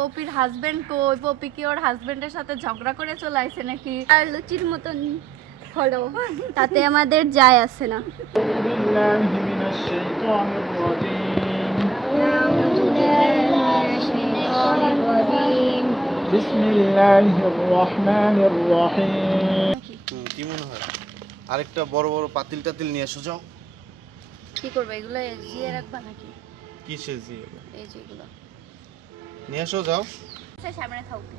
পপির husband কই? Poppy কি ওর হাজবেন্ডের সাথে ঝগড়া করে চলে আইছে নাকি? আর লুচির মতন হলো, তাতে আমাদের যায় আসে না। বিসমিল্লাহির রহমানির রহিম। কি মনে হয় আরেকটা বড় বড় পাতিল টাতিল নিয়ে এসো যাও। কি করবে এগুলো? জিয়ে রাখবা নাকি? কিসে জিয়ে এই যে এগুলো নিয়ে এসো যাও। সামনে থাকবে।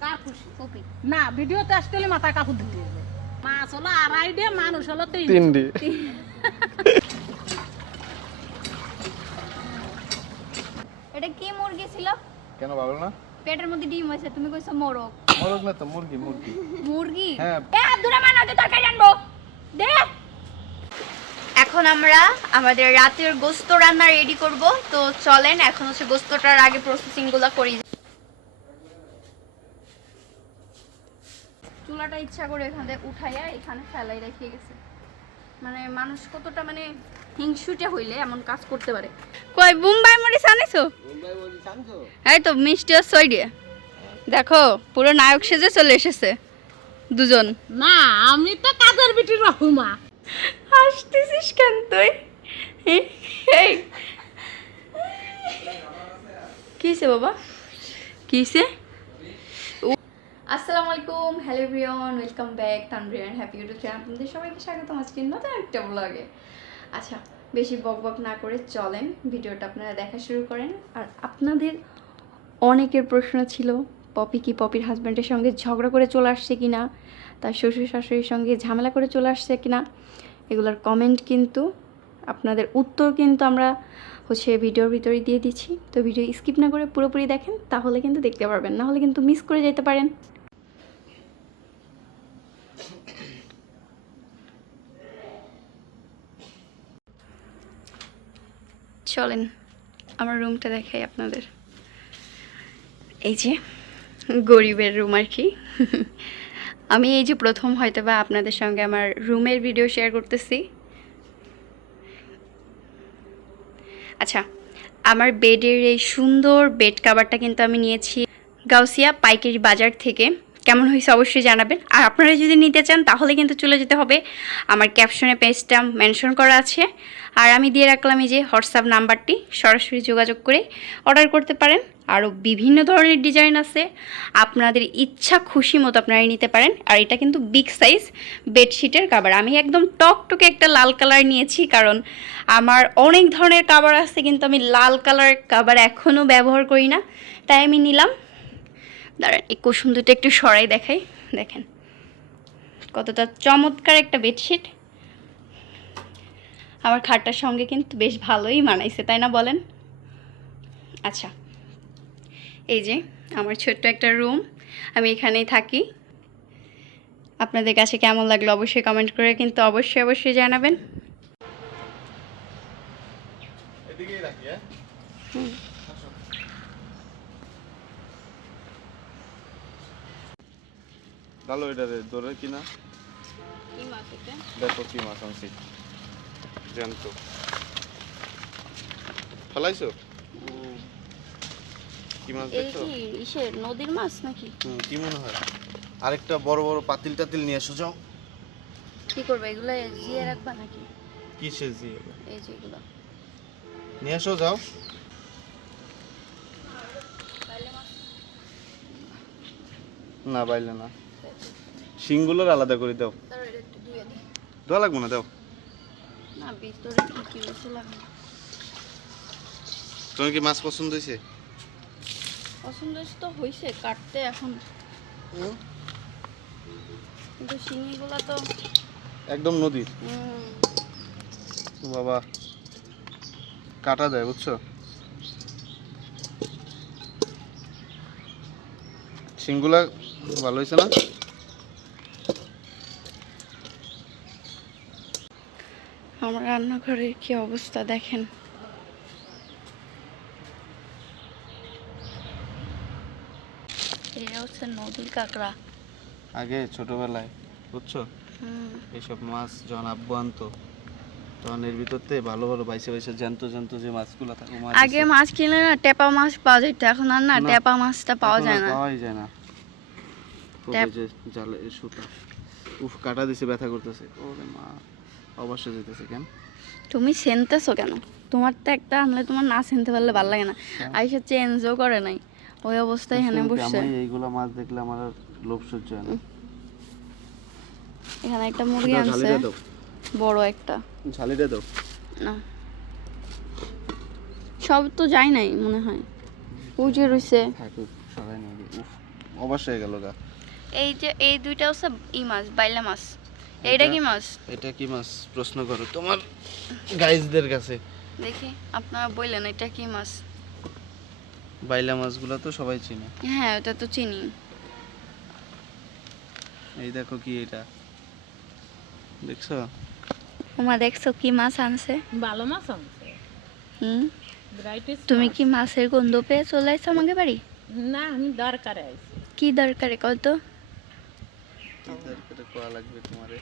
কার খুশি? পপি না, ভিডিওতে আসতে হলে মাথায় কাপড় দিতে হবে। মাছ হলো 2.5 ডে, মানুষ হলো 3 তিনডি। এটা কি মুরগি ছিল? কেন ভালো না? পেটের মধ্যে ডিম আছে, তুমি কইছো মোরগ। মোরগ না তো মুরগি। মুরগি মুরগি? হ্যাঁ। দূরে মানা তো তরকারি আনবো দে। এখন আমরা আমাদের রাতের গোশত রান্না রেডি করব, তো চলেন এখন হচ্ছে গোশতটার আগে প্রসেসিং গুলো করি। চুলাটা ইচ্ছা করে এখান থেকে উঠাইয়া এখানে ফেলাই রেখে গেছে। মানে মানুষ কতটা মানে হিংসুটে হইলে এমন কাজ করতে পারে। কই মুম্বাই মরিচ আনিছো? এই তো মিষ্টি ও সইডিয়া দেখো পুরো নায়ক সেজে চলে এসেছে দুজন। না, আমি তো কাজের বিটির রহুমা। হাসতেছিস কেন তুই? এই কিসে বাবা, কিসে? আসসালামু আলাইকুম, hello everyone, welcome back Tanvir happy YouTube channel. আপনাদের সবাইকে স্বাগতম আজকে নতুন একটা ব্লগে। আচ্ছা, বেশি বকবক না করে চলেন ভিডিওটা আপনারা দেখা শুরু করেন। আর আপনাদের অনেকের প্রশ্ন ছিল পপি কি পপির হাজব্যান্ডের সঙ্গে ঝগড়া করে চলে আসছে কিনা, তার শ্বশুর শাশুড়ির সঙ্গে ঝামেলা করে চলে আসছে কিনা, এগুলোর কমেন্ট কিন্তু আপনাদের উত্তর কিন্তু আমরা হচ্ছে ভিডিওর ভিতরে দিয়ে দিচ্ছি। তো ভিডিও স্কিপ না করে পুরোপুরি দেখেন, তাহলে কিন্তু দেখতে পারবেন, না হলে কিন্তু মিস করে যেতে পারেন। চলেন আমার রুমটা দেখাই আপনাদের। এই যে গরিবের রুম আর কি। আমি এই যে প্রথম হয়তো বা আপনাদের সঙ্গে আমার রুমের ভিডিও শেয়ার করতেছি। আচ্ছা, আমার বেডের এই সুন্দর বেড কাভারটা কিন্তু আমি নিয়েছি গাউসিয়া পাইকারি বাজার থেকে। কেমন হয়েছে অবশ্যই জানাবেন। আর আপনারা যদি নিতে চান তাহলে কিন্তু চলে যেতে হবে, আমার ক্যাপশনে পেজটা মেনশন করা আছে, আর আমি দিয়ে রাখলাম এই যে হোয়াটসঅ্যাপ নাম্বারটি, সরাসরি যোগাযোগ করে অর্ডার করতে পারেন। আরও বিভিন্ন ধরনের ডিজাইন আছে, আপনাদের ইচ্ছা খুশি মতো আপনারা নিতে পারেন। আর এটা কিন্তু বিগ সাইজ বেডশিটের কাভার। আমি একদম টকটকে একটা লাল কালার নিয়েছি, কারণ আমার অনেক ধরনের কাভার আছে কিন্তু আমি লাল কালার কাভার এখনও ব্যবহার করি না, তাই আমি নিলাম। দাঁড়ান এই কুসুমটা একটু সরাই দেখাই, দেখেন কতটা চমৎকার একটা বেডশিট। আমার খাটটার সঙ্গে কিন্তু বেশ ভালোই মানাইছে, তাই না বলেন? আচ্ছা, এই যে আমার ছোট্ট একটা রুম, আমি এখানেই থাকি। আপনাদের কাছে কেমন লাগলো অবশ্যই কমেন্ট করে কিন্তু অবশ্যই জানাবেন। এদিকেই রাখি। হ্যাঁ আসো। ভালো এটা রে ধরে কিনা দেখো কি মাছ আনছি জ্যান্ত। ফেলাইছো কি মাছ দেখছো? ইসের নদীর মাছ নাকি? কি মনে হয় আরেকটা বড় বড় পাতিল টাতিল নিয়ে এসো যাও। কি করবে এগুলো? জিয়ে রাখবা নাকি? কিসে জিয়ে এই যে এগুলো নিয়ে এসো যাও। না বাইলে না, শিংগুলোর আলাদা করে দাও। দেওয়া লাগবে না, দাও। না ভিতরে কি বেশি লাগে? তোমার কি মাছ পছন্দ হয়েছে? পছন্দ তো হয়েছে কাটতে এখন, কিন্তু শিঙিগুলো তো একদম নদীর বাবা, কাটা দেয় বুঝছো। শিংগুলা ভালো হয়েছে না? আমার রান্নাঘরের কি অবস্থা দেখেন। এটা হচ্ছে নদীর কাঁকড়া। আগে ছোটবেলায় বুঝছো এইসব মাছ যখন আব্বু আনতো তখন এর ভিতরতে ভালো ভালো বাইসে বাইসে জ্যান্ত জ্যান্ত যে মাছগুলো থাকে মাছ আগে মাছ কিনলে না টেপা মাছ পাওয়া যেত, এখন আর না না, টেপা মাছটা পাওয়া যায় না। পাওয়াই যায় না। ট্যাপ- যে জালে সুতা উফ কাটা দিছে, ব্যথা করতেছে। ওরে মা, অবশ্যই যেতেছে কেন? তুমি সেনতেছো কেন? তোমার তো একটা আনলে তোমার না সেনতে পারলে ভালো লাগে না। আইসা চেঞ্জও করে নাই, ওই অবস্থায় এখানে বসছে। আমি এইগুলা মাছ দেখলে আমার আর লোভ সহ্য হয় না। এখানে একটা মুরগি আনছে, ঝালিটা দাও, বড় একটা। ঝালিটা দাও। না সব তো যায় নাই মনে হয়, ওই যে রইছে। থাকুক, সবাই নিয়ে উফ অবশ্যই গেল গা। এই যে এই দুইটা হচ্ছে ই মাছ, বাইলা মাছ। এইটা কি মাছ? এটা কি মাছ প্রশ্ন করো তোমার গাইজদের কাছে। দেখি আপনারা বললেন এটা কি মাছ। বাইলা মাছগুলো তো সবাই চিনে। হ্যাঁ ওটা তো চিনি। এই দেখো কি এটা, দেখছো? ওমা দেখছো কি মাছ আনছে? ভালো মাছ আনছে, হুম, ভ্যারাইটিস। তুমি কি মাছের গন্ধ পেয়ে চলে আসছো আমাকে বাড়ি? না, আমি দরকারে আইছি। কি দরকারে কত? কি দরকারে কোয়া লাগবে তোমারে?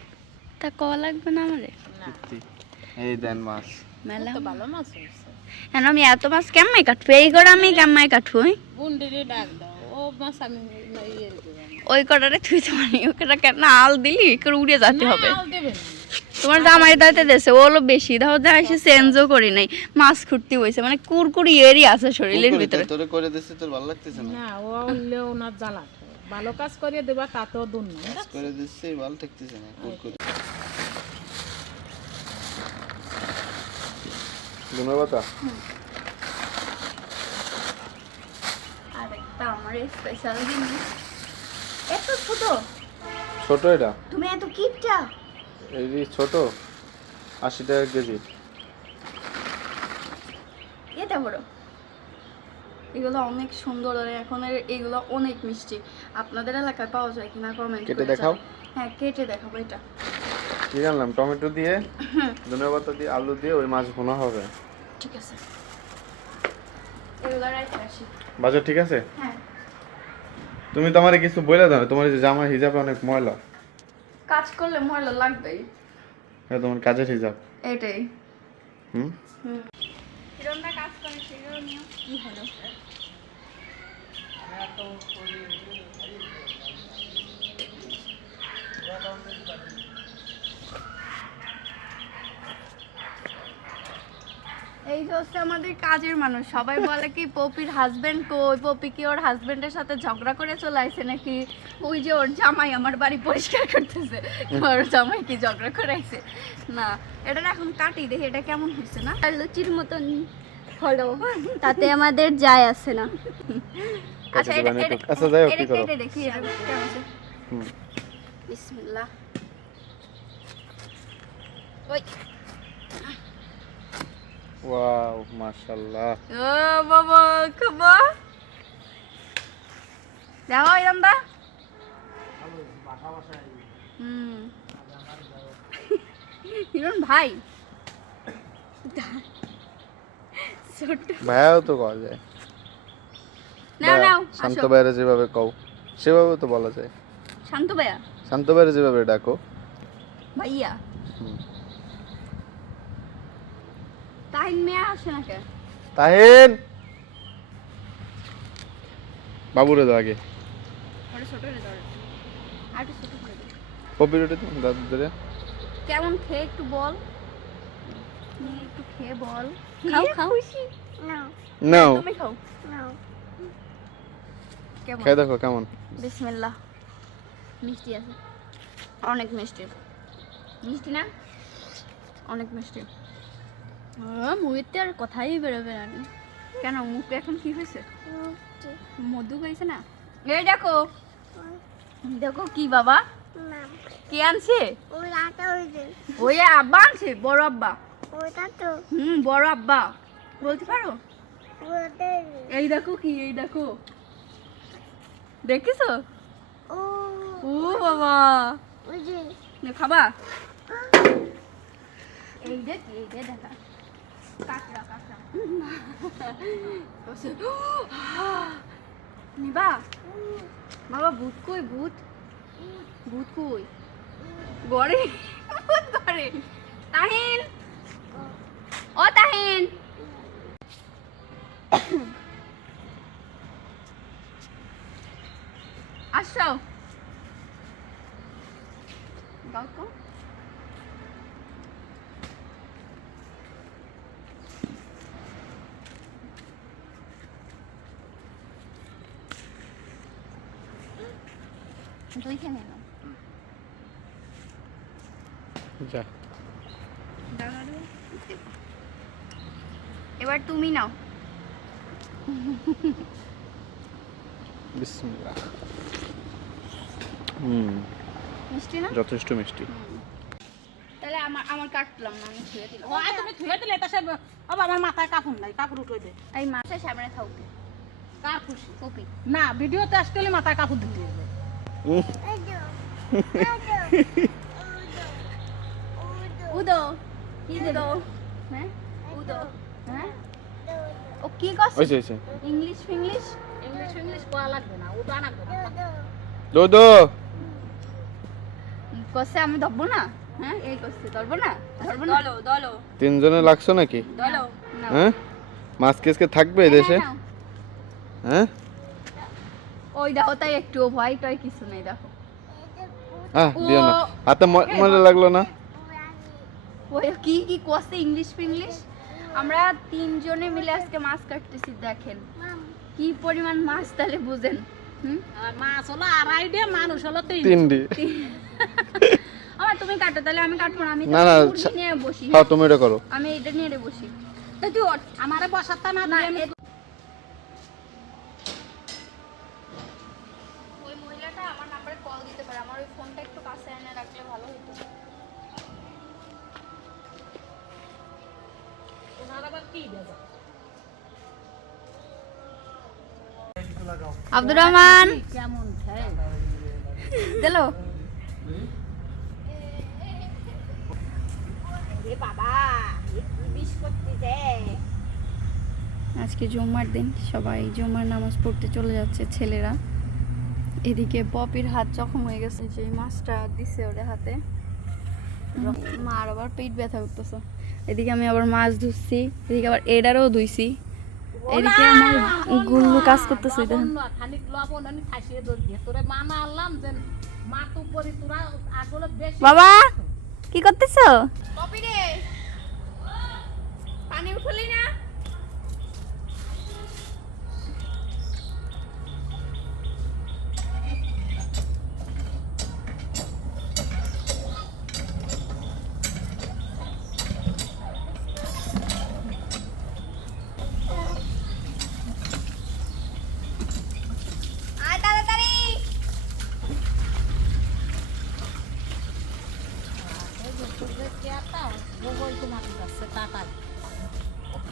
তা কওয়া লাগবে না আমারে? না, সত্যি। এই দেন মাছ। মেলা তো ভালো মাছ আনছে। এখন আমি এত মাছ কেমন কাটবো? এই করে আমি কেমন কাটবো? বুন্ডিরে ডাক দাও, ও মাছ আমি ইয়ে দেব। ওই কটারে তুই তো মানে ওই কটা কেন আল দিলি করে উড়ে যেতে হবে। আল দেবেন তোমার জামাই দাইতে দেছে ওলো বেশি দাও, যা এসে চেঞ্জও করি নাই, মাছ খুঁড়তে হয়েছে মানে কুরকুরি এরই আছে শরীরের ভিতরে। তোরে করে দিছি, তোর ভালো লাগতেছে না? না, ও হইলে ওনার জ্বালা ভালো কাজ করিয়ে দেবা, তাতেও দুন না। করে দিছি, ভালো ঠেকতেছে না। ধন্যবাদ। আরেকটা আমার স্পেশাল জিনিস। এত ছোট, ছোট এটা? তুমি এত কিপটা। এই ছোট 80 টাকা কেজি। এটা বড়। এগুলো অনেক সুন্দর, আর এখন এগুলো অনেক মিষ্টি। আপনাদের এলাকায় পাওয়া যায় কিনা কমেন্ট কেটে করে দেখাও। জানাবেন। হ্যাঁ কেটে দেখাবো এটা। কি জানলাম, টমেটো দিয়ে ধন্যবাদ দিয়ে আলু দিয়ে ওই মাছ ভুনা হবে। ঠিক আছে, এগুলো রাইতে আসি। বাজার ঠিক আছে? হ্যাঁ, তুমি তো আমারে কিছু বলে দাও না, তোমার এই যে জামা হিজাবে অনেক ময়লা। কাজ করলে ময়লা লাগবেই, এটা তোমার কাজের হিজাব। এটাই। হুম, হিরণটা কাজ করে, সেগুলো নিয়েও কি হলো? এই যে হচ্ছে আমাদের কাজের মানুষ। সবাই বলে কি পপির হাজবেন্ড কই, পপি কি ওর হাজবেন্ডের সাথে ঝগড়া করে চলে আসছে নাকি? ওই যে ওর জামাই আমার বাড়ি পরিষ্কার করতেছে, ওর জামাই কি ঝগড়া করে আসছে? না, এটা এখন কাটি দেখি এটা কেমন হয়েছে। না লুচির মতন হলো, তাতে আমাদের যায় আসে না। আচ্ছা এটা আচ্ছা যাই হোক, কি করো? এটা দেখি এটা কেমন আছে। হুম, বিসমিল্লাহ। ওই ওয়াও মাশাআল্লাহ। ও বাবা খাবা দেখো এরম দা। হিরণ ভাই ছোট ভাইয়াও তো কওয়া যায়। নাও নাও শান্ত আসো। ভাইয়ের যেভাবে কও সেভাবে তো বলা যায়। শান্ত ভাইয়া, শান্ত ভাইয়ের যেভাবে ডাকো। ভাইয়া হুম। তাহিন মেয়ে আসে না কে? তাহিন বাবুরে দাও আগে। ওটা ছোট রে ধর, আর একটু ছোট করে দে। কপি রুটি তো দাদু ধরে। কেমন খেয়ে একটু বল, তুমি একটু খেয়ে বল। খাও খাও নাও তুমি খাও। কেমন? খেয়ে দেখো কেমন। বিসমিল্লাহ। মিষ্টি আছে, অনেক মিষ্টি। মিষ্টি না? অনেক মিষ্টি। মুখেতে আর কথাই বেরোবে না। কেন মুখে এখন কি হয়েছে? মধু খাইছে না? এই দেখো দেখো কি বাবা, কে আনছে? ওই আব্বা আনছে, বড় আব্বা। বড় আব্বা বলতে পারো? এই দেখো কি, এই দেখো দেখেছো? ও বাবা, খাবা? এই যে কি, এই যে দেখা কাকড়া কাকড়া নিবা বাবা। ভূত কই, ভূত ভূত কই? গড়ে ভূত গড়ে। তাহিন ও তাহিন আসো দাও তো তুই খেয়ে নাও যা এবার তুমি নাও বিসমিল্লাহ। মিষ্টি না যথেষ্ট মিষ্টি। তাহলে আমার কাটলাম না, আমি ধুয়ে দিলাম। ও আয় তুমি ধুয়ে দিলে এটা সব ও আমার মাথায় কাপড় নাই, কাপড় উঠে দে। এই মাছের সামনে থাকবে কার খুশি? কপি না ভিডিওতে আসলে মাথায় কাপড় দিতে হবে। উদো কি উদো হ্যাঁ উদো হ্যাঁ ও কি কস হইছে হইছে। ইংলিশ ইংলিশ কোয়া লাগবে না, ওটা লাগবে না। দোদো কসে আমি ধরবো না, হ্যাঁ এই কসে ধরবো না, ধরবো না দলো দলো তিনজনে লাগছো নাকি? দলো না হ্যাঁ মাছ কেসকে থাকবে এই দেশে? হ্যাঁ ওই দেখো তাই একটু হোয়াইট হয় কিছু নেই দেখো দিও না হাতে মজা লাগলো না। ওই কি কি কসে ইংলিশ ফিংলিশ। আমরা তিনজনে মিলে আজকে মাছ কাটতেছি, দেখেন কি পরিমাণ মাছ তাহলে বুঝেন। আর মাছ হলো 2.5 ডে, মানুষ হলো 3। তিনডি। আমার তুমি কাটো, তাহলে আমি কাটবো না, আমি না না মুরগি নিয়ে বসি। হ্যাঁ তুমি এটা করো। আমি এটা নিয়ে বসি। তো তুই ওঠ। আমারে বসাতে না না দিয়ে আমি ওই মহিলাটা আমার নাম্বারে কল দিতে পারে, আমার ওই ফোনটা একটু কাছে এনে রাখলে ভালো হতো। ওনার আবার কি দেবে? আব্দুর রহমান কেমন খায়? দিলো এ বাবা কি বিশ করতেছে। আজকে জুম্মার দিন, সবাই জুম্মার নামাজ পড়তে চলে যাচ্ছে ছেলেরা। এদিকে পপির হাত জখম হয়ে গেছে, যে মাছটা দিছে ওদের হাতে, মার আবার পেট ব্যথা করতেছে। এদিকে আমি আবার মাছ ধুচ্ছি, এদিকে আবার এডারও ধুইছি, এদিকে আমার গুল্লু কাজ করতেছে। দেখেন খানিক লবণ আমি খাইয়ে দই তোরে মানা আনলাম যে মা তো পরি তোরা আসলে বেশি বাবা কি করতেছো? পপি রে পানি উঠলি না? আয় তাড়াতাড়ি।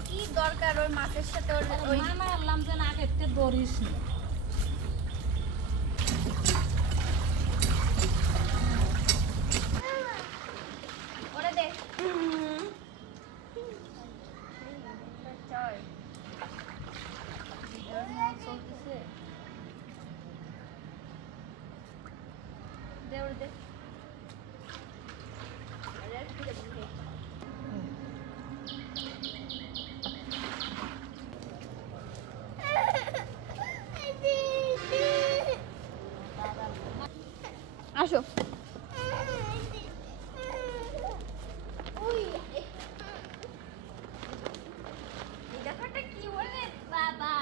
কি দরকার ওই মাছের সাথে ওই মানা আনলাম যে আগে একটু দরিস না। ওরে দে। দে ওরে দে। আসো এই ব্যাপারটা কি বলে বাবা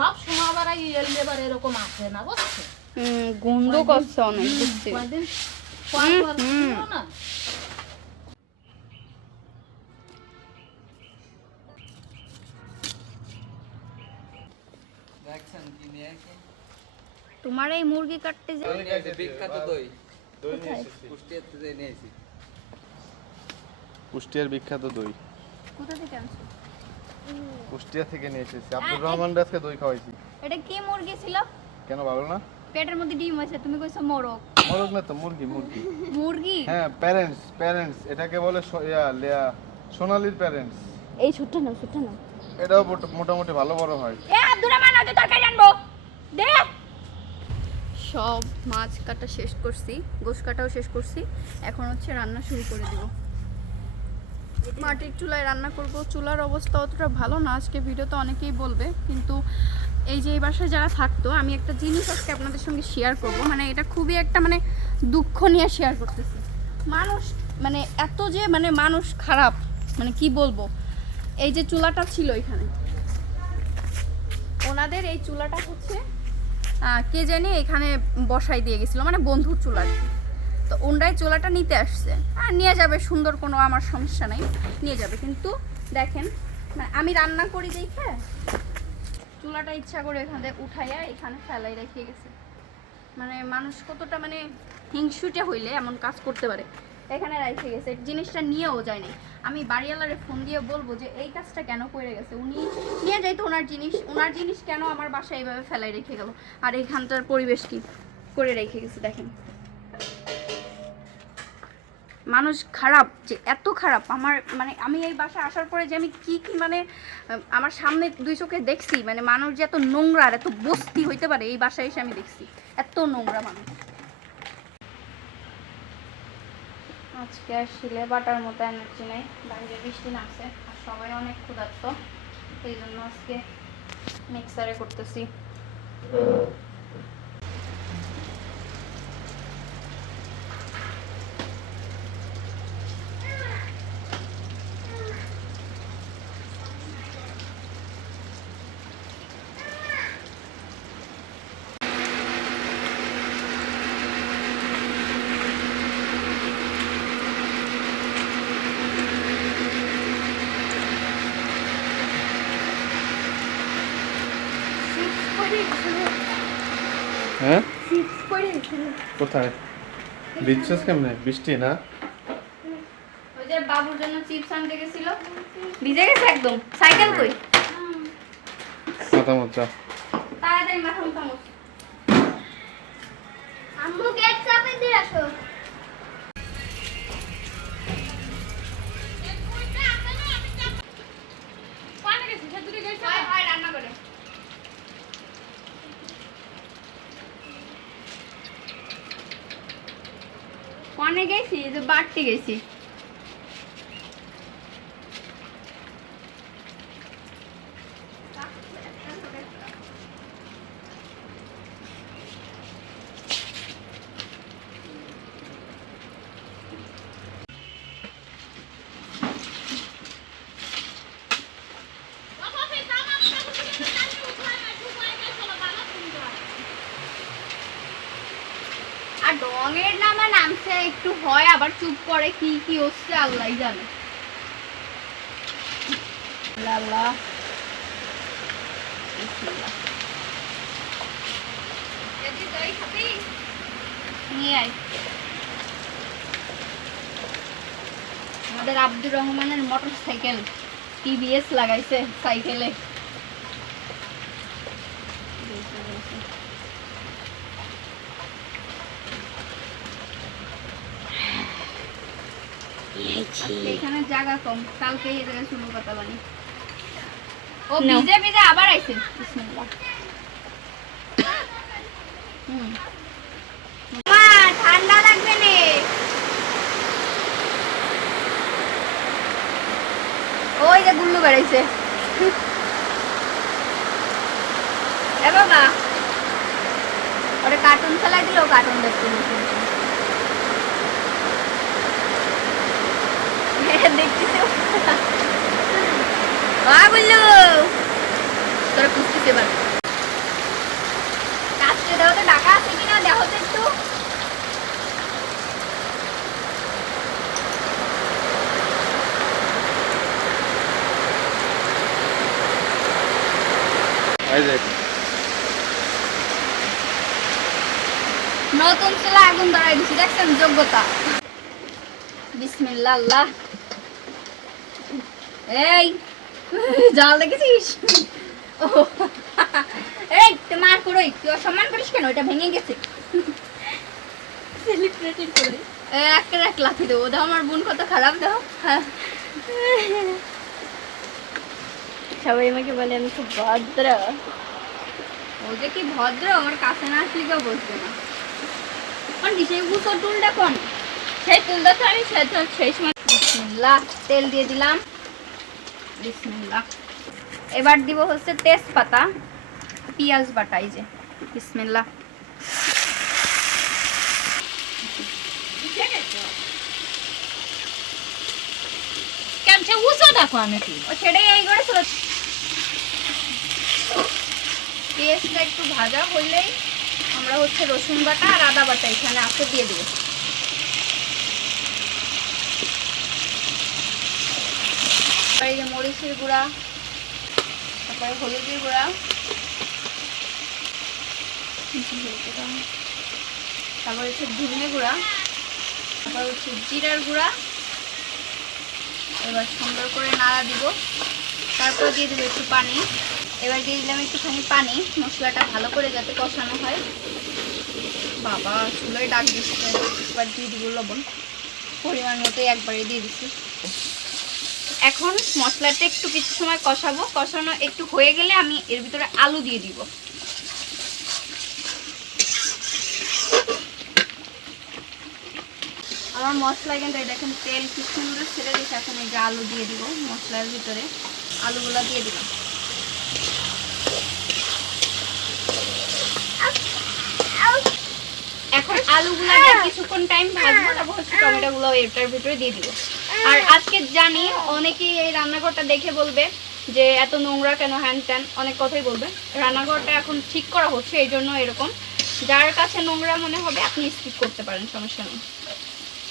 সব সময় আবার এই এবার এরকম আসে না বুঝছো? গন্ধ করছে অনেক বুঝছি। কয়দিন পর পর ছিল না। তোমার এই মুরগি কাটতে যে বিখ্যাত দই দই নিয়ে এসেছি। কুষ্টিয়াতে যাই নিয়েছি। কুষ্টিয়ার বিখ্যাত দই। কোথা থেকে আনছো? কুষ্টিয়া থেকে নিয়ে এসেছি। আব্দুর রহমান দাসকে দই খাওয়াইছি। এটা কি মুরগি ছিল? কেন ভালো না? পেটের মধ্যে ডিম আছে, তুমি কইছো মোরগ। মোরগ না তো, মুরগি মুরগি। মুরগি? হ্যাঁ, প্যারেন্টস এটাকে বলে সোনালির প্যারেন্টস। এই ছোটটা না, ছোটটা না। এটাও মোটামুটি ভালো বড় হয়। এ আব্দুর রহমান ওই তরকারি আনবো দে। সব মাছ কাটা শেষ করছি, গোশ কাটাও শেষ করছি, এখন হচ্ছে রান্না শুরু করে দিব। মাটির চুলায় রান্না করব। চুলার অবস্থা অতটা ভালো না আজকে, ভিডিওতে অনেকেই বলবে, কিন্তু এই যে এই বাসায় যারা থাকতো, আমি একটা জিনিস আজকে আপনাদের সঙ্গে শেয়ার করব। মানে এটা খুবই একটা মানে দুঃখ নিয়ে শেয়ার করতেছি। মানুষ মানে এত যে মানে মানুষ খারাপ, মানে কি বলবো। এই যে চুলাটা ছিল এখানে, ওনাদের এই চুলাটা হচ্ছে কে জানি এখানে বসাই দিয়ে গেছিলো, মানে বন্ধুর চুলা। তো ওনরাই চুলাটা নিতে আসছে, আর নিয়ে যাবে, সুন্দর কোনো আমার সমস্যা নাই, নিয়ে যাবে। কিন্তু দেখেন, মানে আমি রান্না করি দেখে চুলাটা ইচ্ছা করে এখান থেকে উঠাইয়া এখানে ফেলাই রেখে গেছে। মানে মানুষ কতটা মানে হিংসুটে হইলে এমন কাজ করতে পারে। এখানে রেখে গেছে, জিনিসটা নিয়েও যায় নাই। আমি বাড়িওয়ালারে ফোন দিয়ে বলবো যে এই কাজটা কেন করে গেছে, উনি নিয়ে যাইতো ওনার জিনিস কেন আমার বাসায় এইভাবে ফেলাই রেখে গেল। আর এইখানটার পরিবেশ কি করে রেখে গেছে দেখেন। মানুষ খারাপ, যে এত খারাপ। আমার মানে আমি এই বাসায় আসার পরে যে আমি কি কি মানে আমার সামনে দুই চোখে দেখছি, মানে মানুষ যে এত নোংরা আর এত বস্তি হইতে পারে, এই বাসায় এসে আমি দেখছি এত নোংরা মানুষ। আজকে আর শিলে বাটার মতো এনার্জি নেই, বাইরে বৃষ্টি নামছে আর সবাই অনেক ক্ষুধার্ত, এই জন্য আজকে মিক্সারে করতেছি। হ্যাঁ, কোথায় বিচ্ছুস? কেমনে বৃষ্টি না? ওই যে বাবুর জন্য চিপস আনতে গেছিল, ভিজে গেছে একদম। সাইকেল কই? মাথা মোচা। তাড়াতাড়ি মাথা মুখা মুছ। আম্মু গেট চাপে দিয়ে আসো। হয় রান্না করে। কনে গেছি, যে বাড়তে গেছি। আর ডঙের নামা নামছে একটু হয়, আবার চুপ করে, কি কি হচ্ছে আল্লাহই জানে। লালা বিসমিল্লাহ। যদি দই খাবি নিয়ে আয়। আমাদের আব্দুর রহমানের মোটর সাইকেল টিভিএস লাগাইছে সাইকেলে। এখানে জায়গা কম, কালকে এই জায়গায় শুনো কথা বানি। ও ভিজে ভিজে আবার আইছে। বিসমিল্লাহ। মা ঠান্ডা লাগবে নে। ওই যে গুল্লু বেড়াইছে। এ বাবা, ওরে কার্টুন চালাই দিল, কার্টুন দেখতে দেখতেছে। বললো তোরা খুঁজতেছে এবার। কাজকে দেওয়া তো টাকা আছে কিনা দেখো তো একটু। নতুন চুলা আগুন ধরাই দিছি, দেখছেন যোগ্যতা। বিসমিল্লাহ। আল্লাহ এই জাল দেখেছিস? ও এই তোমার করই তুই অসম্মান করিস কেন? ওটা ভেঙে গেছে। সেলিব্রেটিং করে একটা এক লাথি দেবো। দাও আমার বোন কত খারাপ, দাও। হ্যাঁ সবাই আমাকে বলে আমি খুব ভদ্র। ও যে কি ভদ্র, আমার কাছে না আসলে কেউ বসবে না। কোন সেই গুছো টুলটা কোন? সেই টুলটা তো আমি সেই সময়। বিসমিল্লাহ, তেল দিয়ে দিলাম। বিসমিল্লাহ। এবার দিব হচ্ছে তেজপাতা, পেঁয়াজ বাটা। এই যে বিসমিল্লাহ। কেন সে উঁচু দেখো আমি কি ও সেটাই এই করেছিল। পেঁয়াজটা একটু ভাজা হলেই আমরা হচ্ছে রসুন বাটা আর আদা বাটা এখানে আছে দিয়ে দেবো। এই যে মরিচের গুঁড়া, তারপরে হলুদের গুঁড়া, তারপর হচ্ছে ধনে গুঁড়া, তারপর হচ্ছে জিরার গুঁড়া। এবার সুন্দর করে নাড়া দিব। তারপর দিয়ে দেবো একটু পানি। এবার দিয়ে দিলাম একটুখানি পানি, মশলাটা ভালো করে যাতে কষানো হয়। বাবা চুলোয় ডাক দিচ্ছে। এবার দিয়ে দিব লবণ পরিমাণ মতো, একবারে দিয়ে দিচ্ছি। এখন মশলাটা একটু কিছু সময় কষাবো। কষানো একটু হয়ে গেলে আমি এর ভিতরে আলু দিয়ে দিব। আমার মশলায় কিন্তু দেখেন তেল কি সুন্দর ছেড়ে দিয়েছে। এখন এই যে আলু দিয়ে দিব মশলার ভিতরে। আলুগুলো দিয়ে দিলাম। এখন আলুগুলো দিয়ে কিছুক্ষণ টাইম ভাজবো। তারপর হচ্ছে টমেটোগুলো এটার ভিতরে দিয়ে দিব। আর আজকে জানি অনেকেই এই রান্নাঘরটা দেখে বলবে যে এত নোংরা কেন, হ্যান ত্যান অনেক কথাই বলবে। রান্নাঘরটা এখন ঠিক করা হচ্ছে, এই জন্য এরকম। যার কাছে নোংরা মনে হবে আপনি স্কিপ করতে পারেন, সমস্যা নেই।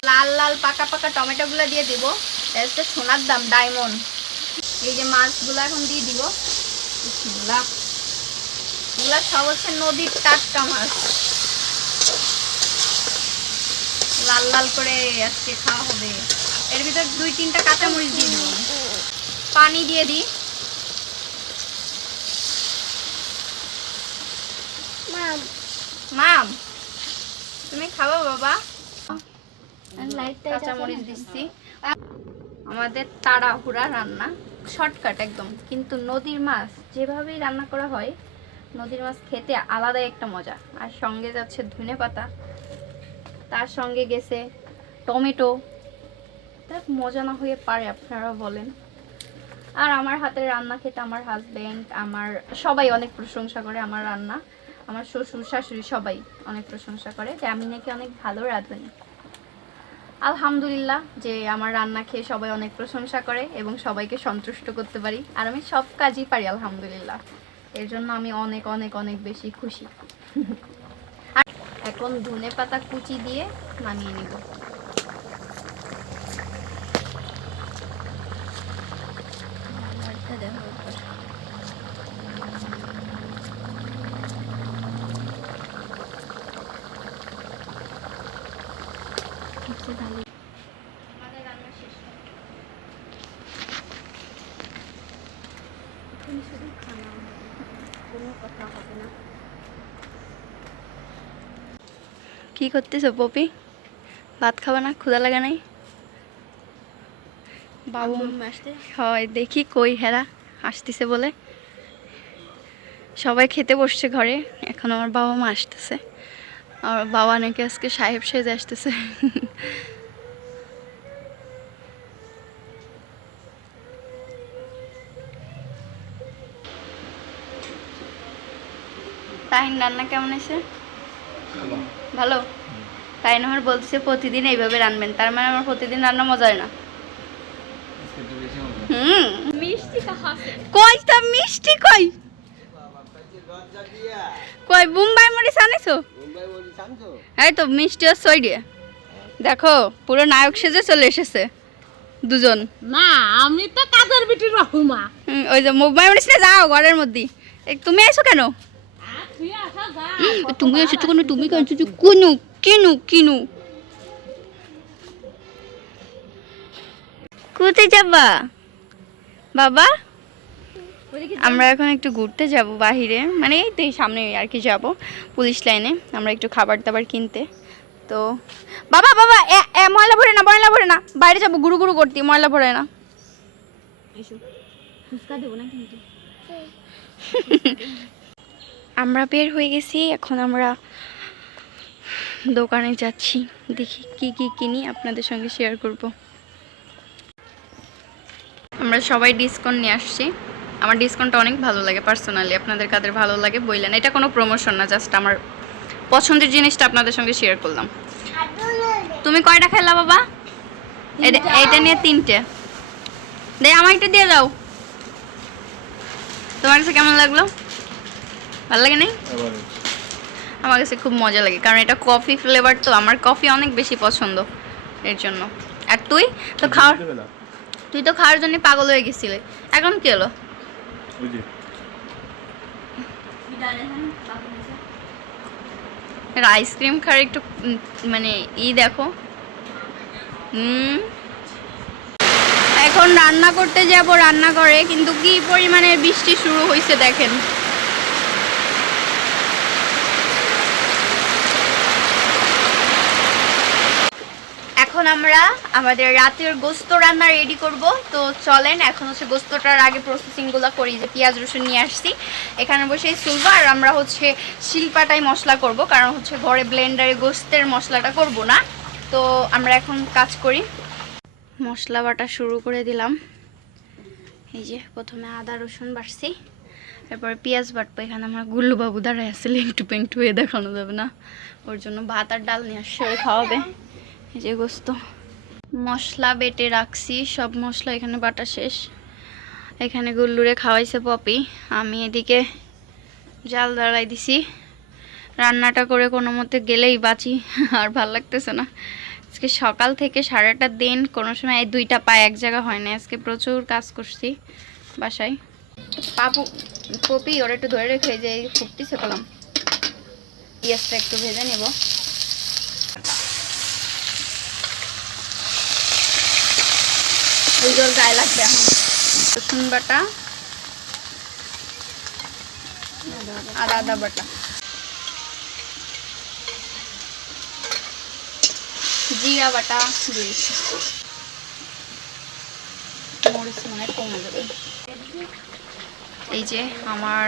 লাল লাল পাকা পাকা টমেটোগুলো দিয়ে দিব। এটা সোনার দাম, ডায়মন্ড। এই যে মাছগুলো এখন দিয়ে দিব। বিসমিল্লাহ। এগুলো সব হচ্ছে নদীর টাটকা মাছ, লাল লাল করে আজকে খাওয়া হবে। এর ভিতর 2-3টা কাঁচামরিচ দিয়ে দিব। পানি দিয়ে দিই। মাম তুমি খাবো বাবা? কাঁচামরিচ দিচ্ছি। আমাদের তাড়াহুড়া রান্না, শর্টকাট একদম। কিন্তু নদীর মাছ যেভাবেই রান্না করা হয়, নদীর মাছ খেতে আলাদাই একটা মজা। আর সঙ্গে যাচ্ছে ধনেপাতা, তার সঙ্গে গেছে টমেটো। তার মজা না হয়ে পারে, আপনারা বলেন? আর আমার হাতের রান্না খেতে আমার হাজবেন্ড, আমার সবাই অনেক প্রশংসা করে আমার রান্না। আমার শ্বশুর শাশুড়ি সবাই অনেক প্রশংসা করে যে আমি নাকি অনেক ভালো রাঁধুনি। আলহামদুলিল্লাহ যে আমার রান্না খেয়ে সবাই অনেক প্রশংসা করে এবং সবাইকে সন্তুষ্ট করতে পারি। আর আমি সব কাজই পারি আলহামদুলিল্লাহ। এর জন্য আমি অনেক অনেক অনেক বেশি খুশি। আর এখন ধনেপাতা কুচি দিয়ে নামিয়ে নিব। আমাদের রান্না শেষ। এখন শুধু খানা হবে, কোনো কথা হবে না। কি করতেছো পপি? ভাত খাবা না? ক্ষুধা লাগে নাই? বাবু হয় দেখি কই হেরা আসতেছে বলে। সবাই খেতে বসছে ঘরে, এখন আমার বাবা মা আসতেছে। আর বাবা নাকি আজকে সাহেব সেজে আসতেছে। তাহিন রান্না কেমন আছে? ভালো। তাই নহর বলছে প্রতিদিন এইভাবে রান্নবেন, তার মানে আমার প্রতিদিন রান্না মজা হয় না। মিষ্টি কাছে কই তা মিষ্টি কই? কই মুম্বাই মরিচ আনিছো? এই তো মিষ্টি আর সই দিয়ে দেখো পুরো নায়ক সেজে চলে এসেছে দুজন। না, আমি তো কাজের বিটি রহুমা। ওই যে মুম্বাই মরিচ নিয়ে যাও ঘরের মধ্যে। তুমি আইছো কেন? তুই আসা যা। তুমি এসেছো কেন? তুমি কেন এসেছো? কিনু কিনু কিনু কোথায় যাবা? বাবা আমরা এখন একটু ঘুরতে যাব বাহিরে, মানে এই তো এই সামনে আর কি যাব পুলিশ লাইনে আমরা একটু খাবার দাবার কিনতে। তো বাবা বাবা ময়লা ভরে না, ময়লা ভরে না, বাইরে যাবো গুরু গুরু করতে, ময়লা ভরে না। আমরা বের হয়ে গেছি, এখন আমরা দোকানে যাচ্ছি, দেখি কি কি কিনি আপনাদের সঙ্গে শেয়ার করব। আমরা সবাই ডিসকাউন্ট নিয়ে আসছি, আমার ডিসকাউন্টটা অনেক ভালো লাগে পার্সোনালি, আপনাদের কাদের ভালো লাগে বললেন, এটা কোনো প্রমোশন না, জাস্ট আমার পছন্দের জিনিসটা আপনাদের সঙ্গে শেয়ার করলাম। তুমি কয়টা খেলা বাবা? এইটা নিয়ে 3টে দে, আমার একটা দিয়ে দাও। তোমার কাছে কেমন লাগলো? ভালো লাগে নাই? আমার কাছে খুব মজা লাগে, কারণ এটা কফি ফ্লেভার, তো আমার কফি অনেক বেশি পছন্দ এর জন্য। আর তুই তো খাওয়ার জন্য পাগল হয়ে গেছিলে, এখন কি হলো? আইসক্রিম খাওয়ার একটু মানে দেখো। এখন রান্না করতে যাব, রান্না করে কিন্তু কি পরিমাণে বৃষ্টি শুরু হয়েছে দেখেন। এখন আমরা আমাদের রাতের গোস্ত রান্না রেডি করব। তো চলেন এখন হচ্ছে গোস্তটার আগে প্রসেসিংগুলো করি। যে পেঁয়াজ রসুন নিয়ে আসছি, এখানে বসে সুলবা, আর আমরা হচ্ছে শিলপাটাই মশলা করব, কারণ হচ্ছে ঘরে ব্লেন্ডারে গোস্তের মশলাটা করব না। তো আমরা এখন কাজ করি, মশলা বাটা শুরু করে দিলাম। এই যে প্রথমে আদা রসুন বাটছি, এরপরে পেঁয়াজ বাটবো। এখানে আমার গুল্লু বাবু দাঁড়ায় আছে, লেংটু পেংটু হয়ে দেখানো যাবে না, ওর জন্য ভাত আর ডাল নিয়ে আসছে, ওরে খাওয়াবে। এই যে গোস্ত মশলা বেটে রাখছি, সব মশলা এখানে বাটা শেষ। এখানে গুল্লুরে খাওয়াইছে পপি, আমি এদিকে জাল দাঁড়াই দিছি। রান্নাটা করে কোনো মতে গেলেই বাঁচি, আর ভাল লাগতেছে না। আজকে সকাল থেকে সারাটা দিন কোনো সময় এই 2টা পা এক জায়গা হয় না, আজকে প্রচুর কাজ করছি বাসায়। পপি ওরা একটু ধরে রেখে যে ফুটতেছে পেলাম, পেঁয়াজটা একটু ভেজে নেব। ওই জল গায়ে লাগবে। এখন রসুন বাটা আর আদা বাটা, জিরা বাটা দিয়েছি, মরিচ মানে কমে যাবে। এই যে আমার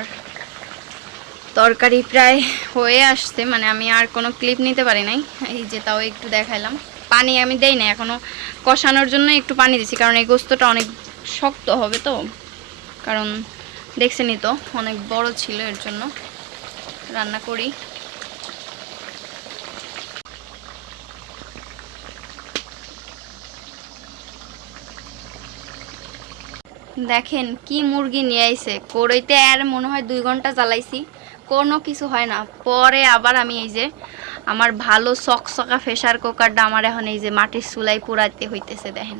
তরকারি প্রায় হয়ে আসছে, মানে আমি আর কোনো ক্লিপ নিতে পারি নাই, এই যে তাও একটু দেখাইলাম। পানি আমি দেই না এখনো, কষানোর জন্য একটু পানি দিছি, কারণ এই গোস্তটা অনেক শক্ত হবে, তো কারণ দেখছেনই তো অনেক বড় ছিল, এর জন্য রান্না করি। দেখেন কি মুরগি নিয়ে আইছে, কড়াইতে আর মনে হয় 2 ঘন্টা জ্বালাইছি, কোনো কিছু হয় না। পরে আবার আমি এই যে আমার ভালো চকচকা প্রেসার কুকারটা আমার এখন এই যে মাটির চুলায় পোড়াইতে হইতেছে, দেখেন।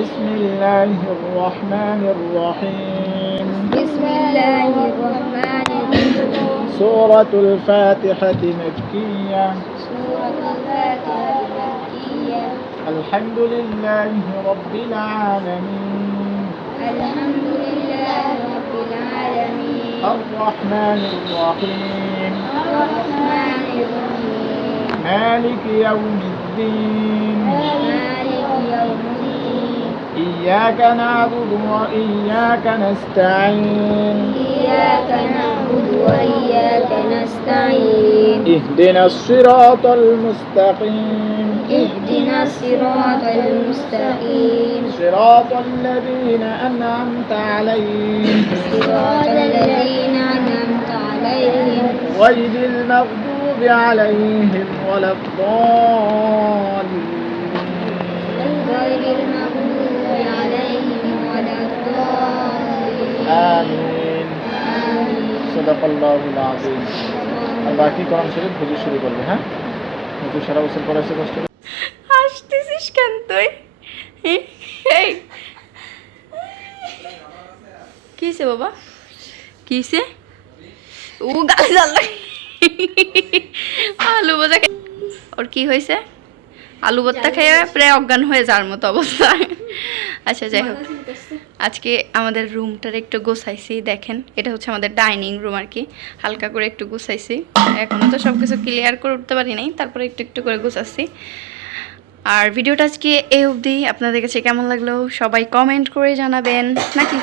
بسم الله الرحمن الرحيم. بسم الله الرحمن الرحيم. سورة الفاتحة مكية. سورة الفاتحة مكية. الحمد لله رب العالمين. الحمد لله رب العالمين. الرحمن الرحيم. الرحمن الرحيم. مالك يوم الدين. مالك يوم الدين. إياك نعبد وإياك نستعين. إياك نعبد وإياك نستعين. اهدنا الصراط المستقيم. اهدنا الصراط المستقيم. صراط الذين أنعمت عليهم. صراط الذين أنعمت عليهم. غير المغضوب عليهم ولا الضالين. غير المغضوب عليهم ولا الضالين. آمين. صدق الله العظيم. আর বাকি কোরআন শরীফ বুঝে শুরু করবে, হ্যাঁ? বুঝে সারা বছর পড়াইছে কষ্ট। কি হয়েছে বাবা, কি হয়েছে? ও গালে জাল লাগে। আলু ভাজা ওর কি হয়েছে? আলু ভর্তা খেয়ে প্রায় অজ্ঞান হয়ে যাওয়ার মতো অবস্থা। আচ্ছা যাই হোক, আজকে আমাদের রুমটার একটু গোছাইছি। দেখেন এটা হচ্ছে আমাদের ডাইনিং রুম আর কি, হালকা করে একটু গোছাইছি। এখনও তো সব কিছু ক্লিয়ার করে উঠতে পারি নাই, তারপরে একটু একটু করে গোছাচ্ছি। আর ভিডিওটা আজকে এই অবধি। আপনাদের কাছে কেমন লাগলো সবাই কমেন্ট করে জানাবেন নাকি?